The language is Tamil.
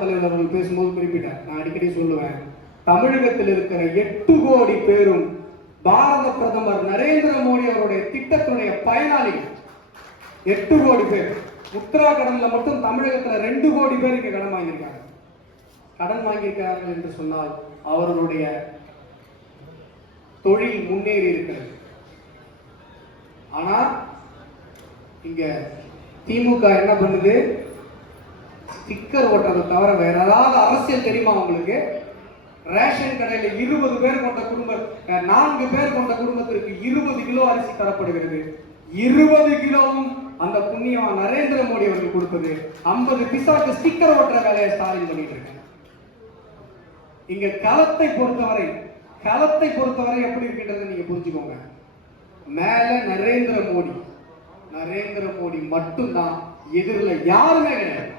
தலைவர் அவர்கள் பேசும்போது குறிப்பிட்டார். நான் அடிக்கடி சொல்லுவேன், தமிழகத்தில் இருக்கிற 8 கோடி பேரும் பாரத பிரதமர் நரேந்திர மோடி அவருடைய திட்டத்துடைய பயனாளிகள். 8 கோடி பேர். முத்ரா கடன்ல மட்டும் தமிழகத்தில் 2 கோடி பேர் இங்க கடன் வாங்கியிருக்காங்க. கடன் வாங்கியிருக்கார்கள் என்று சொன்னால் அவர்களுடைய தொழில் முன்னேறி இருக்கிறது. ஆனா இங்க திமுக என்ன பண்ணுது? ஸ்டிக்கர் ஓட்டுறதை தவிர வேற ஏதாவது அரசியல் தெரியுமா உங்களுக்கு? ரேஷன் கடையில 20 பேர் கொண்ட குடும்பம், 4 பேர் கொண்ட குடும்பத்திற்கு 20 கிலோ அரிசி தரப்படுகிறது. 20 கிலோவும் அந்த புண்ணியம் நரேந்திர மோடி அவர்கள் கொடுத்தது. 50 பிசாக்கு ஸ்டிக்கர் ஓட்டுற வேலையை ஸ்டாலின் பண்ணிட்டு இருக்காங்க. இங்க களத்தை பொறுத்தவரை எப்படி இருக்கின்றது நீங்க புரிஞ்சுக்கோங்க. மேல நரேந்திர மோடி மட்டும்தான், எதிரில் யாருமே கிடையாது.